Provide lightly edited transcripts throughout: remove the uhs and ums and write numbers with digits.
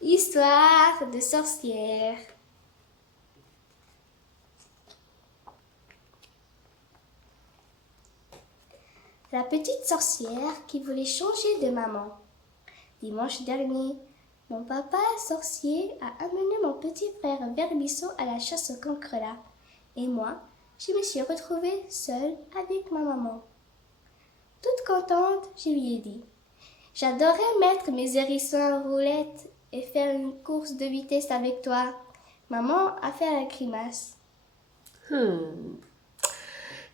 Histoire de sorcière. La petite sorcière qui voulait changer de maman. Dimanche dernier, mon papa sorcier a amené mon petit frère Vermisseau à la chasse au cancrelat. Et moi, je me suis retrouvée seule avec ma maman. Toute contente, je lui ai dit: j'adorerais mettre mes hérissons en roulette et faire une course de vitesse avec toi. Maman a fait la grimace.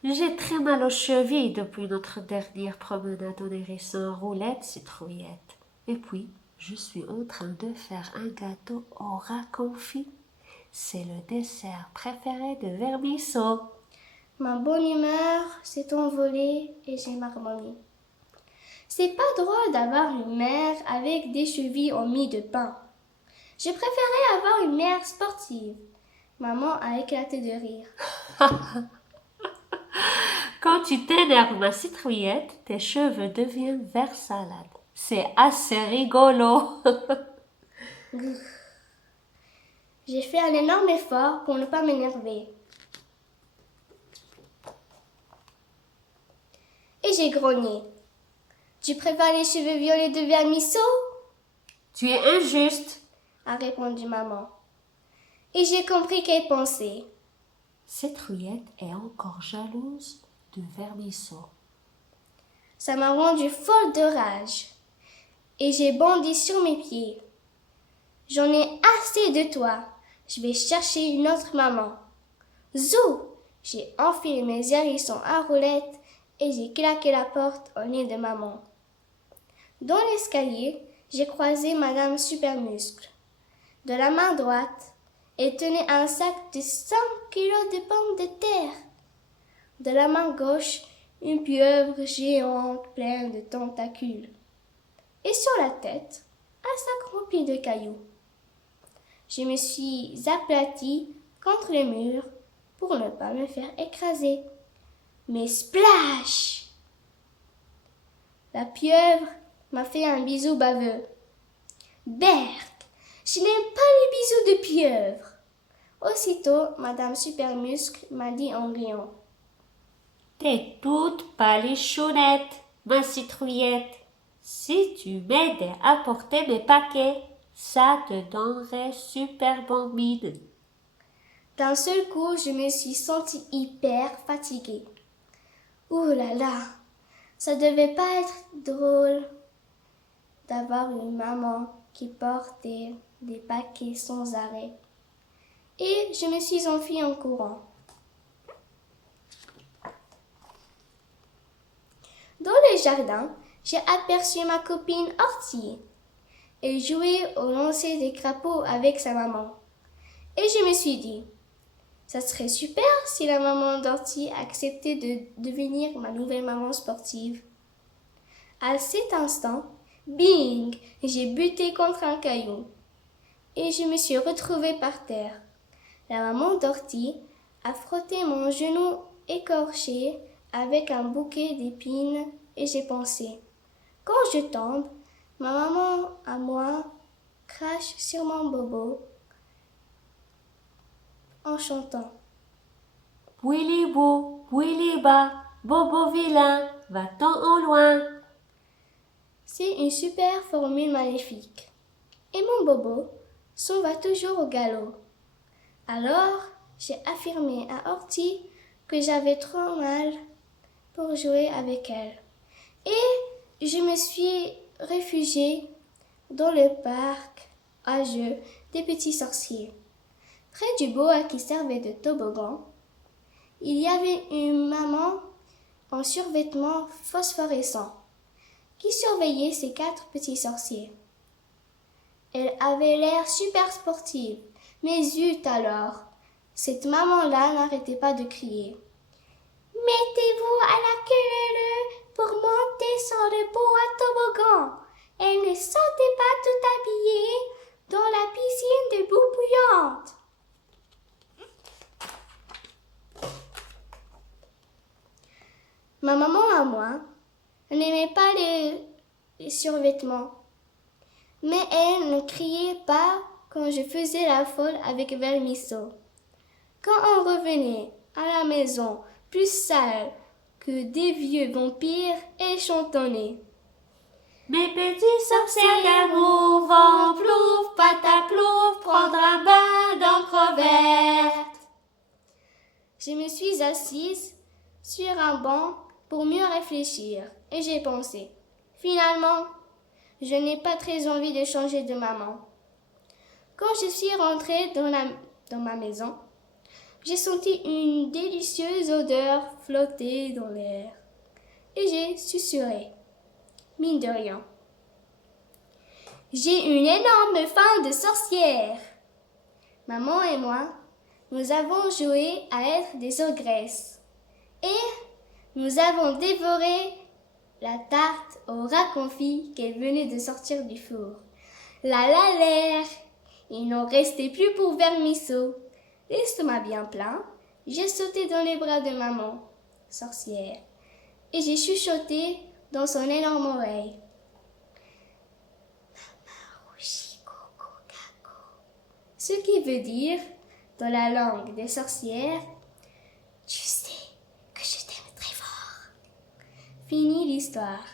J'ai très mal aux chevilles depuis notre dernière promenade en hérisson en roulette, citrouillette. Et puis, je suis en train de faire un gâteau au rat confit. C'est le dessert préféré de Vermisseau. Ma bonne humeur s'est envolée et j'ai marmonné. C'est pas drôle d'avoir une mère avec des chevilles en mie de pain. Je préférais avoir une mère sportive. Maman a éclaté de rire. Quand tu t'énerves, ma citrouillette, tes cheveux deviennent vert salade. C'est assez rigolo. J'ai fait un énorme effort pour ne pas m'énerver. Et j'ai grogné. Tu préfères les cheveux violets de Vermisseau? Tu es injuste, A répondu maman. Et j'ai compris qu'elle pensait. Citrouillette est encore jalouse de Vermisseau. Ça m'a rendue folle de rage. Et j'ai bondi sur mes pieds. J'en ai assez de toi. Je vais chercher une autre maman. Zou! J'ai enfilé mes hérissons à roulettes et j'ai claqué la porte au nez de maman. Dans l'escalier, j'ai croisé Madame Supermuscle. De la main droite, elle tenait un sac de 100 kilos de pommes de terre. De la main gauche, une pieuvre géante pleine de tentacules. Et sur la tête, un sac rempli de cailloux. Je me suis aplatie contre le mur pour ne pas me faire écraser. Mais splash! La pieuvre m'a fait un bisou baveux. Berk, je n'aime pas les bisous de pieuvre. Aussitôt, Madame Supermuscle m'a dit en riant. T'es toute palichounette, ma citrouillette. Si tu m'aidais à porter mes paquets, ça te donnerait super bon mine. D'un seul coup, je me suis sentie hyper fatiguée. Ouh là là, ça devait pas être drôle d'avoir une maman qui portait des paquets sans arrêt. Et je me suis enfuie en courant. Dans le jardin, j'ai aperçu ma copine Ortie. Elle jouait au lancer des crapauds avec sa maman. Et je me suis dit, ça serait super si la maman d'Ortie acceptait de devenir ma nouvelle maman sportive. À cet instant, bing, j'ai buté contre un caillou. Et je me suis retrouvée par terre. La maman d'Ortie a frotté mon genou écorché avec un bouquet d'épines et j'ai pensé, quand je tombe, ma maman à moi crache sur mon bobo en chantant. Bouili-bou, bouili-bas, bobo vilain, va-t'en au loin. C'est une super formule maléfique. Et mon bobo s'en va toujours au galop. Alors, j'ai affirmé à Horty que j'avais trop mal pour jouer avec elle. Et je me suis réfugiée dans le parc à jeux des petits sorciers. Près du boa qui servait de toboggan, il y avait une maman en survêtement phosphorescent qui surveillait ses 4 petits sorciers. Elle avait l'air super sportive, mais zut alors, cette maman-là n'arrêtait pas de crier. Mettez-vous à la queue pour monter sur le boa toboggan. Elle ne sautait pas tout habillée dans la piscine de boue bouillante. Ma maman à moi n'aimait pas les survêtements. Mais elle ne criait pas quand je faisais la folle avec Vermisseau. Quand on revenait à la maison, plus sale que des vieux vampires, elle chantonnait. Mes petits sorciers d'amour vont plouf, pataplouf, prendre un bain d'encre verte. Je me suis assise sur un banc pour mieux réfléchir et j'ai pensé, finalement, je n'ai pas très envie de changer de maman. Quand je suis rentrée dans ma maison, j'ai senti une délicieuse odeur flotter dans l'air et j'ai susurré, mine de rien. J'ai une énorme faim de sorcière. Maman et moi, nous avons joué à être des ogresses et nous avons dévoré la tarte au rat confit qu'elle venait de sortir du four. La l'air, il n'en restait plus pour Vermisseau. L'estomac bien plein, j'ai sauté dans les bras de maman, sorcière, et j'ai chuchoté dans son énorme oreille. Maman rougit, coco, caco. Ce qui veut dire, dans la langue des sorcières, tu sais que je t'aime très fort. Fini l'histoire.